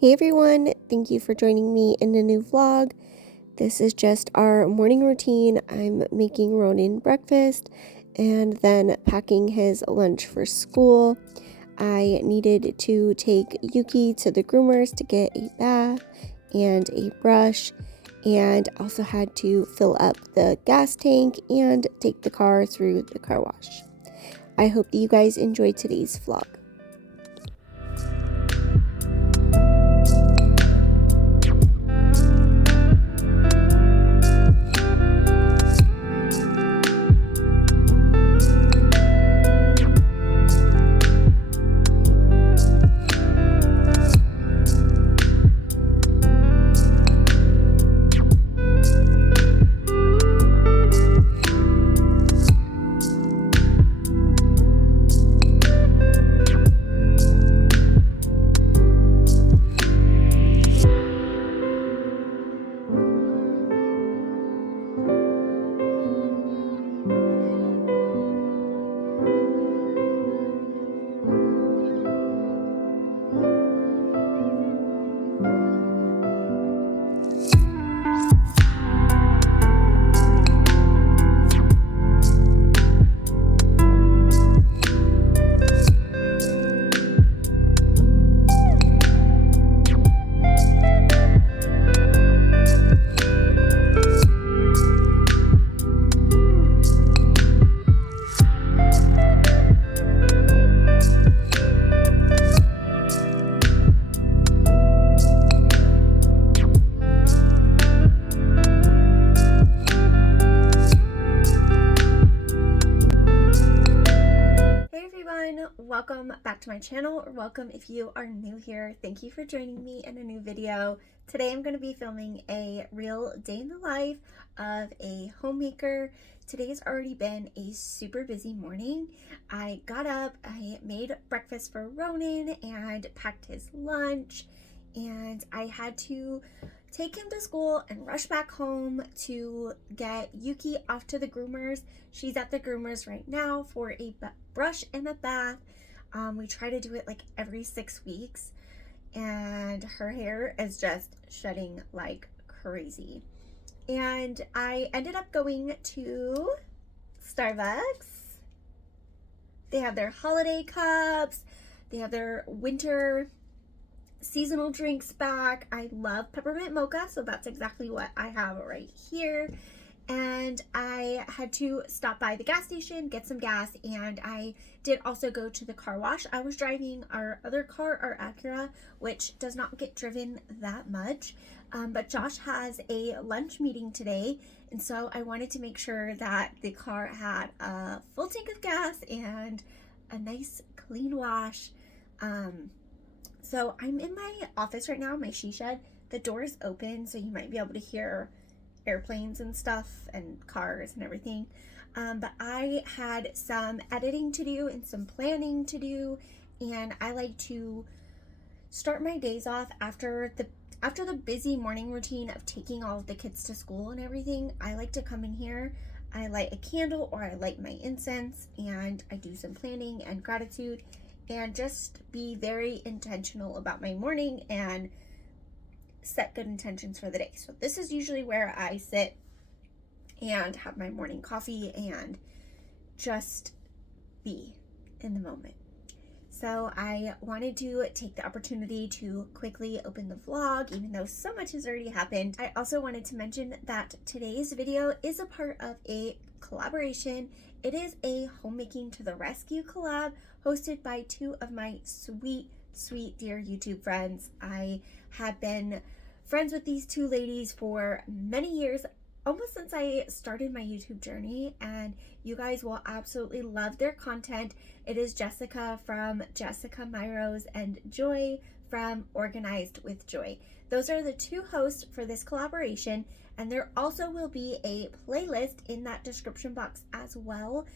Hey everyone, thank you for joining me in a new vlog. This is just our morning routine. I'm making Ronan breakfast and then packing his lunch for school. I needed to take Yuki to the groomers to get a bath and a brush, and also had to fill up the gas tank and take the car through the car wash. I hope that you guys enjoyed today's vlog. Welcome back to my channel, or welcome if you are new here. Thank you for joining me in a new video. Today I'm going to be filming a real day in the life of a homemaker. Today's already been a super busy morning. I got up, I made breakfast for Ronan and packed his lunch, and I had to take him to school and rush back home to get Yuki off to the groomers. She's at the groomers right now for a brush and a bath. We try to do it like every 6 weeks, and her hair is just shedding like crazy. And I ended up going to Starbucks. They have their holiday cups, they have their winter seasonal drinks back. I love peppermint mocha, so that's exactly what I have right here. And I had to stop by the gas station, get some gas, and I did also go to the car wash. I was driving our other car, our Acura, which does not get driven that much, but Josh has a lunch meeting today, and so I wanted to make sure that the car had a full tank of gas and a nice clean wash. So I'm in my office right now, my she shed. The door is open, so you might be able to hear airplanes and stuff and cars and everything, but I had some editing to do and some planning to do, and I like to start my days off after the busy morning routine of taking all of the kids to school and everything. I like to come in here, I light a candle or I light my incense, and I do some planning and gratitude and just be very intentional about my morning and set good intentions for the day. So this is usually where I sit and have my morning coffee and just be in the moment. So I wanted to take the opportunity to quickly open the vlog, even though so much has already happened. I also wanted to mention that today's video is a part of a collaboration. It is a Homemaking to the Rescue collab hosted by two of my sweet dear YouTube friends. I have been friends with these two ladies for many years, almost since I started my YouTube journey, and you guys will absolutely love their content. It is Jessica from Jessica Myros and Joy from Organized with Joy. Those are the two hosts for this collaboration, and there also will be a playlist in that description box as well,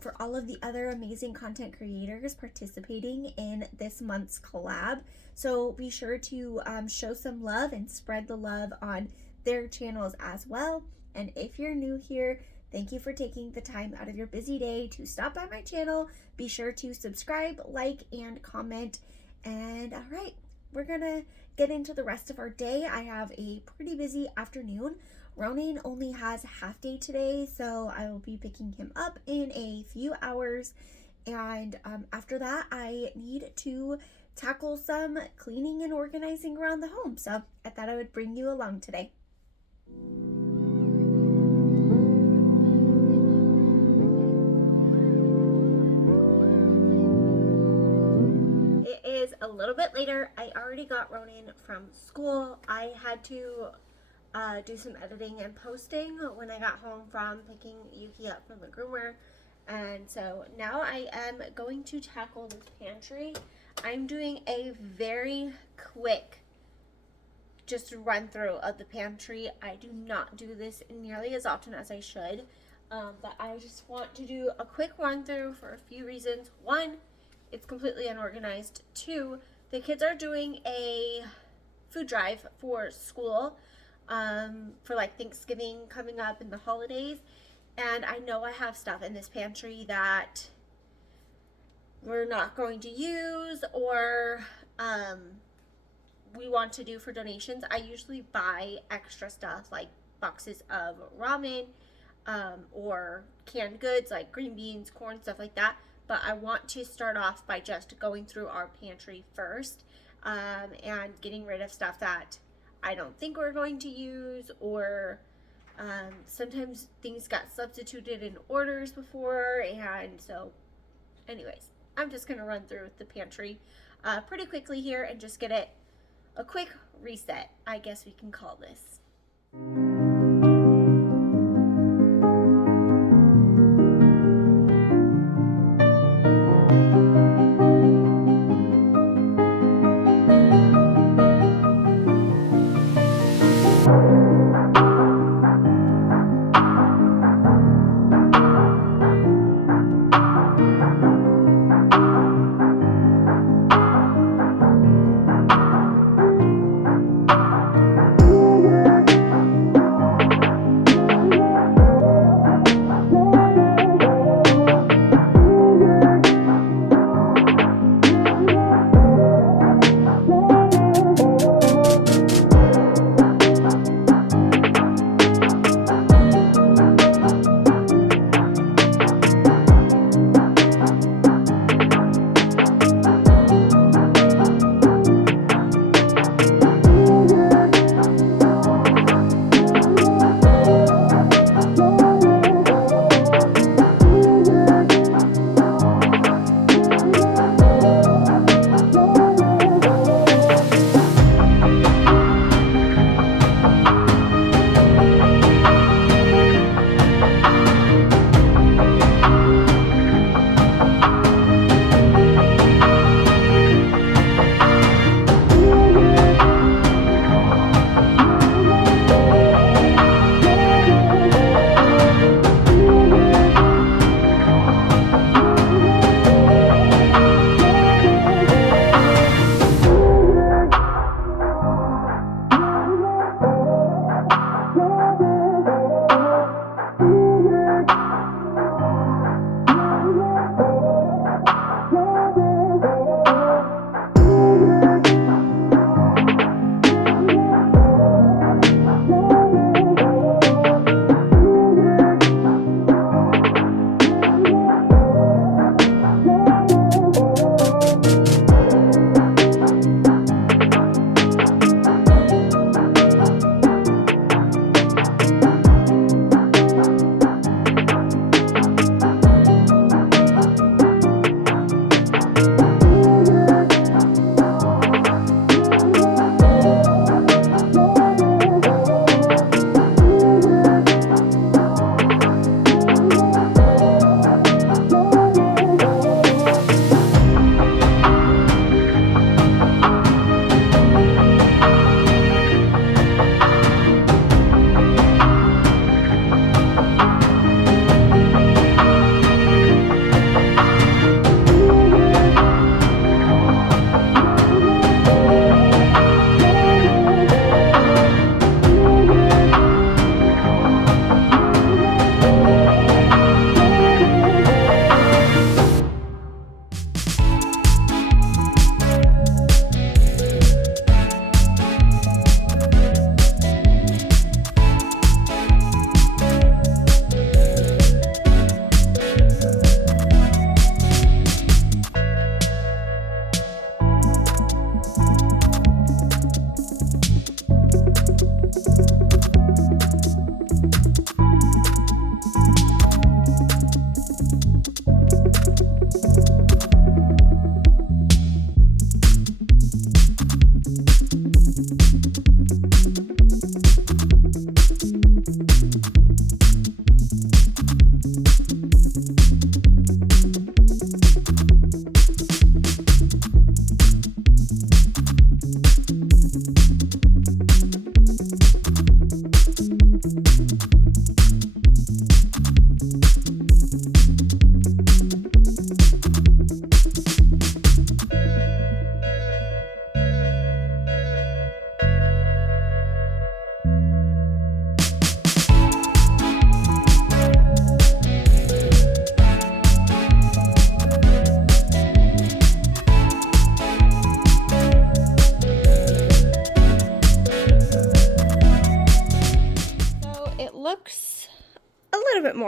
for all of the other amazing content creators participating in this month's collab. So be sure to show some love and spread the love on their channels as well. And if you're new here, thank you for taking the time out of your busy day to stop by my channel. Be sure to subscribe, like, and comment. And all right, we're gonna get into the rest of our day. I have a pretty busy afternoon. Ronan only has a half day today, so I will be picking him up in a few hours. And after that, I need to tackle some cleaning and organizing around the home. So I thought I would bring you along today. It is a little bit later. I already got Ronan from school. I had to do some editing and posting when I got home from picking Yuki up from the groomer. And so now I am going to tackle this pantry. I'm doing a very quick just run through of the pantry. I do not do this nearly as often as I should, but I just want to do a quick run through for a few reasons. One, it's completely unorganized. Two, the kids are doing a food drive for school for like Thanksgiving coming up and the holidays. And I know I have stuff in this pantry that we're not going to use or we want to do for donations. I usually buy extra stuff like boxes of ramen or canned goods like green beans, corn, stuff like that. But I want to start off by just going through our pantry first and getting rid of stuff that I don't think we're going to use, or sometimes things got substituted in orders before, and so anyways, I'm just going to run through the pantry pretty quickly here and just get it a quick reset, I guess we can call this.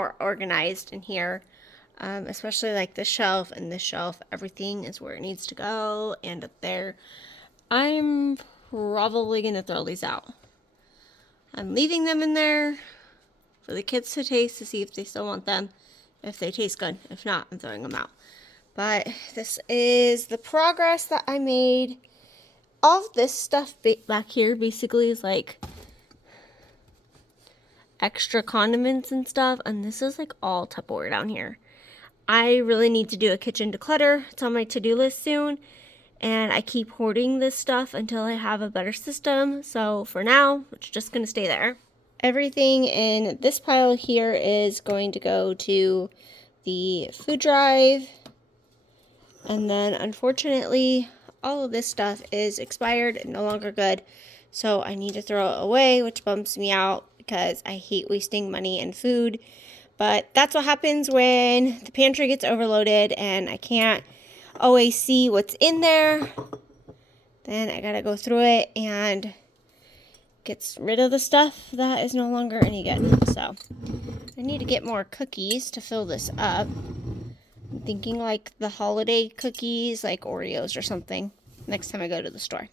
more organized in here. Especially like the shelf and the shelf, everything is where it needs to go, and up there. I'm probably gonna throw these out. I'm leaving them in there for the kids to taste to see if they still want them, if they taste good. If not, I'm throwing them out. But this is the progress that I made. All of this stuff back here basically is like extra condiments and stuff, and this is like all Tupperware down here. I really need to do a kitchen declutter. It's on my to-do list soon, and I keep hoarding this stuff until I have a better system. So for now, it's just going to stay there. Everything in this pile here is going to go to the food drive, and then unfortunately, all of this stuff is expired and no longer good, so I need to throw it away, which bums me out because I hate wasting money and food. But that's what happens when the pantry gets overloaded and I can't always see what's in there. Then I gotta go through it and get rid of the stuff that is no longer any good. So I need to get more cookies to fill this up. I'm thinking like the holiday cookies, like Oreos or something, next time I go to the store.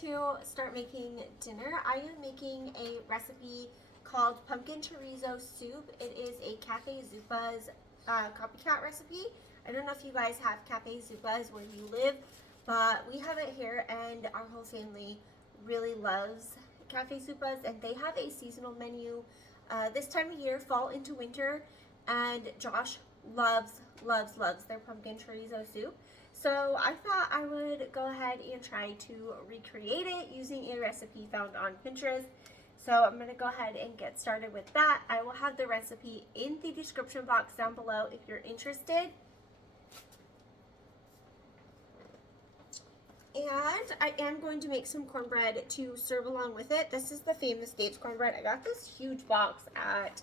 To start making dinner. I am making a recipe called pumpkin chorizo soup. It is a Cafe Zupa's copycat recipe. I don't know if you guys have Cafe Zupa's where you live, but we have it here, and our whole family really loves Cafe Zupa's, and they have a seasonal menu this time of year, fall into winter, and Josh loves their pumpkin chorizo soup. So I thought I would go ahead and try to recreate it using a recipe found on Pinterest. So I'm going to go ahead and get started with that. I will have the recipe in the description box down below if you're interested. And I am going to make some cornbread to serve along with it. This is the Famous Dave's cornbread. I got this huge box at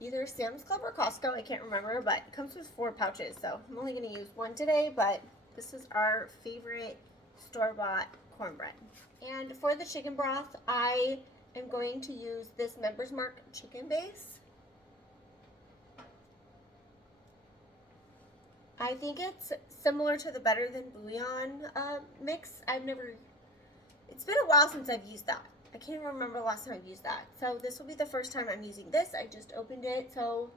either Sam's Club or Costco, I can't remember, but it comes with 4 pouches, so I'm only going to use 1 today, but this is our favorite store-bought cornbread. And for the chicken broth, I am going to use this Member's Mark chicken base. I think it's similar to the Better Than Bouillon mix. It's been a while since I've used that. I can't remember the last time I've used that. So this will be the first time I'm using this. I just opened it. So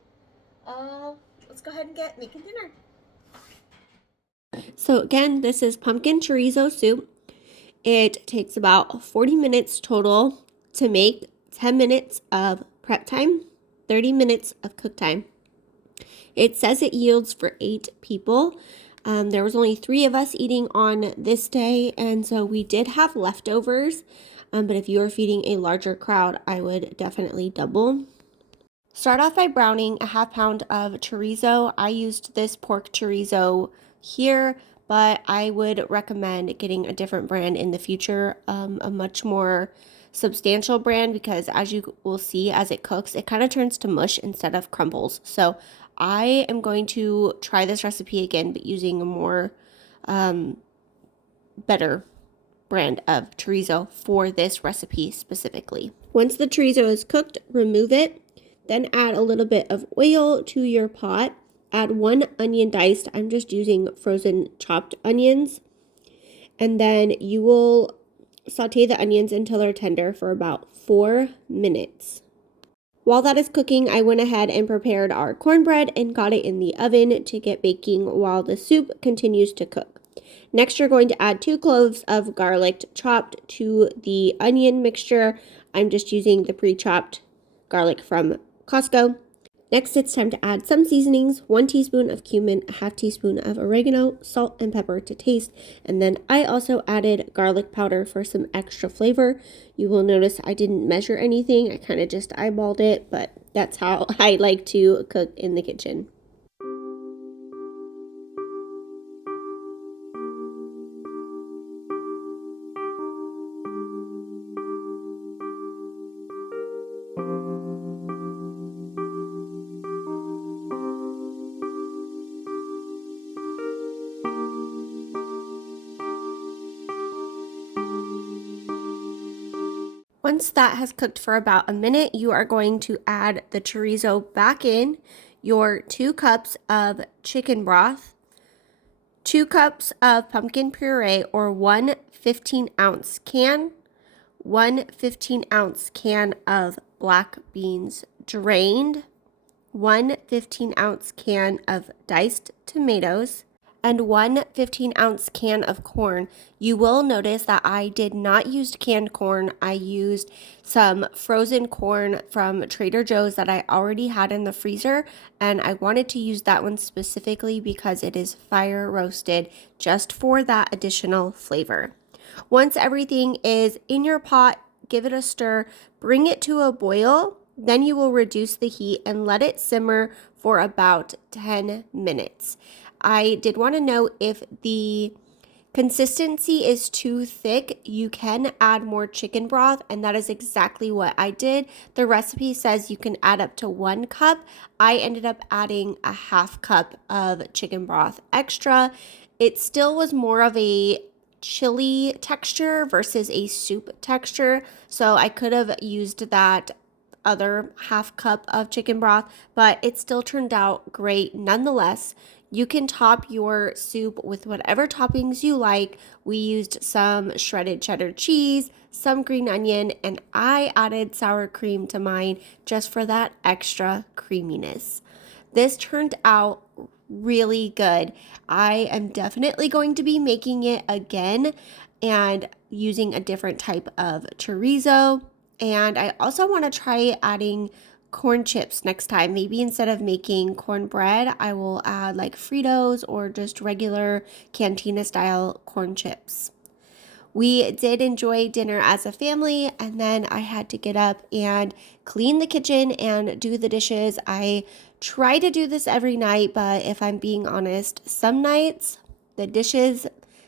let's go ahead and get making dinner. So again, this is pumpkin chorizo soup. It takes about 40 minutes total to make, 10 minutes of prep time, 30 minutes of cook time. It says it yields for 8 people. There was only 3 of us eating on this day, and so we did have leftovers. But if you are feeding a larger crowd, I would definitely double. Start off by browning a 1/2 pound of chorizo. I used this pork chorizo here, but I would recommend getting a different brand in the future, a much more substantial brand, because as you will see as it cooks, it kind of turns to mush instead of crumbles. So I am going to try this recipe again, but using a more better brand of chorizo for this recipe specifically. Once the chorizo is cooked, remove it, then add a little bit of oil to your pot. Add 1 onion diced. I'm just using frozen chopped onions. And then you will saute the onions until they're tender for about 4 minutes. While that is cooking, I went ahead and prepared our cornbread and got it in the oven to get baking while the soup continues to cook. Next, you're going to add 2 cloves of garlic chopped to the onion mixture. I'm just using the pre-chopped garlic from Costco. Next, it's time to add some seasonings, 1 teaspoon of cumin, a half teaspoon of oregano, salt and pepper to taste, and then I also added garlic powder for some extra flavor. You will notice I didn't measure anything, I kind of just eyeballed it, but that's how I like to cook in the kitchen. Once that has cooked for about a minute, you are going to add the chorizo back in, your 2 cups of chicken broth, 2 cups of pumpkin puree or 1 15-ounce can, 1 15-ounce can of black beans drained, 1 15-ounce can of diced tomatoes, and 1 15-ounce can of corn. You will notice that I did not use canned corn. I used some frozen corn from Trader Joe's that I already had in the freezer, and I wanted to use that one specifically because it is fire roasted just for that additional flavor. Once everything is in your pot, give it a stir, bring it to a boil, then you will reduce the heat and let it simmer for about 10 minutes. I did want to note if the consistency is too thick, you can add more chicken broth, and that is exactly what I did. The recipe says you can add up to 1 cup. I ended up adding a half cup of chicken broth extra. It still was more of a chili texture versus a soup texture, so I could have used that other half cup of chicken broth, but it still turned out great nonetheless. You can top your soup with whatever toppings you like. We used some shredded cheddar cheese, some green onion, and I added sour cream to mine just for that extra creaminess. This turned out really good. I am definitely going to be making it again and using a different type of chorizo. And I also want to try adding corn chips next time. Maybe instead of making cornbread, I will add like Fritos or just regular cantina style corn chips. We did enjoy dinner as a family, and then I had to get up and clean the kitchen and do the dishes. I try to do this every night, but if I'm being honest, some nights the dishes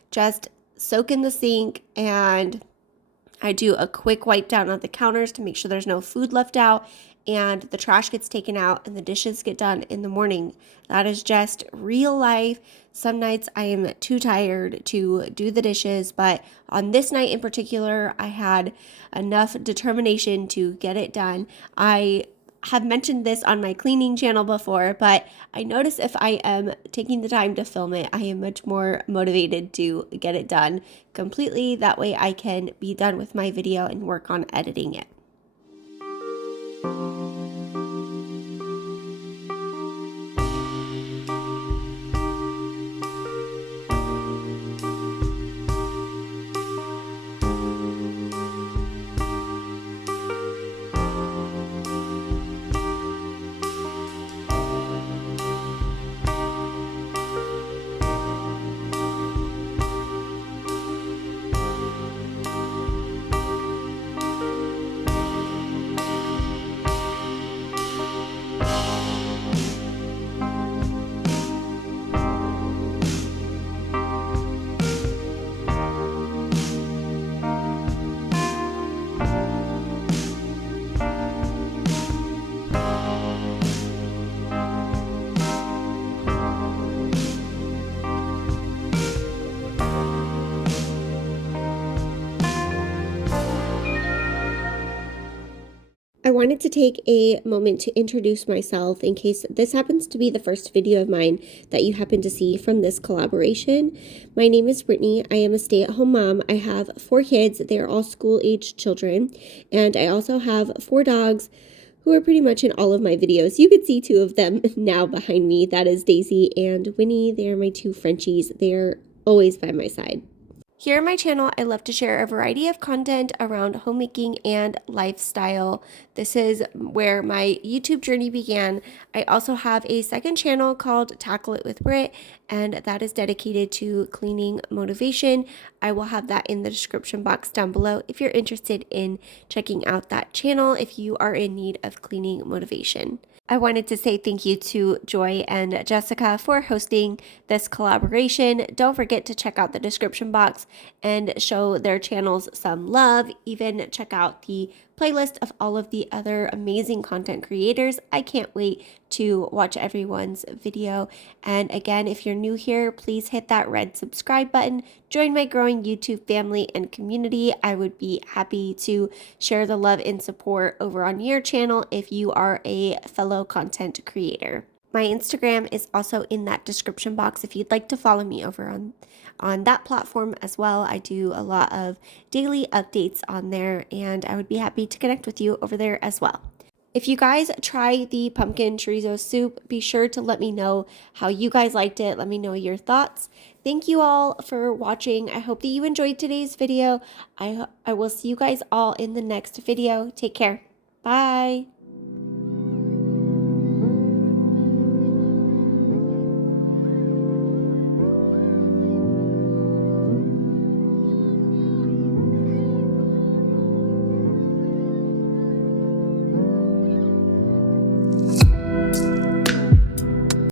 just soak in the sink and I do a quick wipe down of the counters to make sure there's no food left out, and the trash gets taken out and the dishes get done in the morning. That is just real life. Some nights I am too tired to do the dishes, but on this night in particular, I had enough determination to get it done. I have mentioned this on my cleaning channel before, but I notice if I am taking the time to film it, I am much more motivated to get it done completely. That way I can be done with my video and work on editing it. I wanted to take a moment to introduce myself in case this happens to be the first video of mine that you happen to see from this collaboration. My name is Brittany. I am a stay-at-home mom. I have 4 kids. They are all school-aged children. And I also have 4 dogs who are pretty much in all of my videos. You could see 2 of them now behind me. That is Daisy and Winnie. They are my 2 Frenchies. They are always by my side. Here on my channel, I love to share a variety of content around homemaking and lifestyle. This is where my YouTube journey began. I also have a second channel called Tackle It with Brit, and that is dedicated to cleaning motivation. I will have that in the description box down below if you're interested in checking out that channel if you are in need of cleaning motivation. I wanted to say thank you to Joy and Jessica for hosting this collaboration. Don't forget to check out the description box and show their channels some love. Even check out the playlist of all of the other amazing content creators. I can't wait to watch everyone's video. And again, if you're new here, please hit that red subscribe button. Join my growing YouTube family and community. I would be happy to share the love and support over on your channel if you are a fellow content creator. My Instagram is also in that description box if you'd like to follow me over on that platform as well. I do a lot of daily updates on there, and I would be happy to connect with you over there as well. If you guys try the pumpkin chorizo soup, be sure to let me know how you guys liked it. Let me know your thoughts. Thank you all for watching. I hope that you enjoyed today's video. I will see you guys all in the next video. Take care. Bye.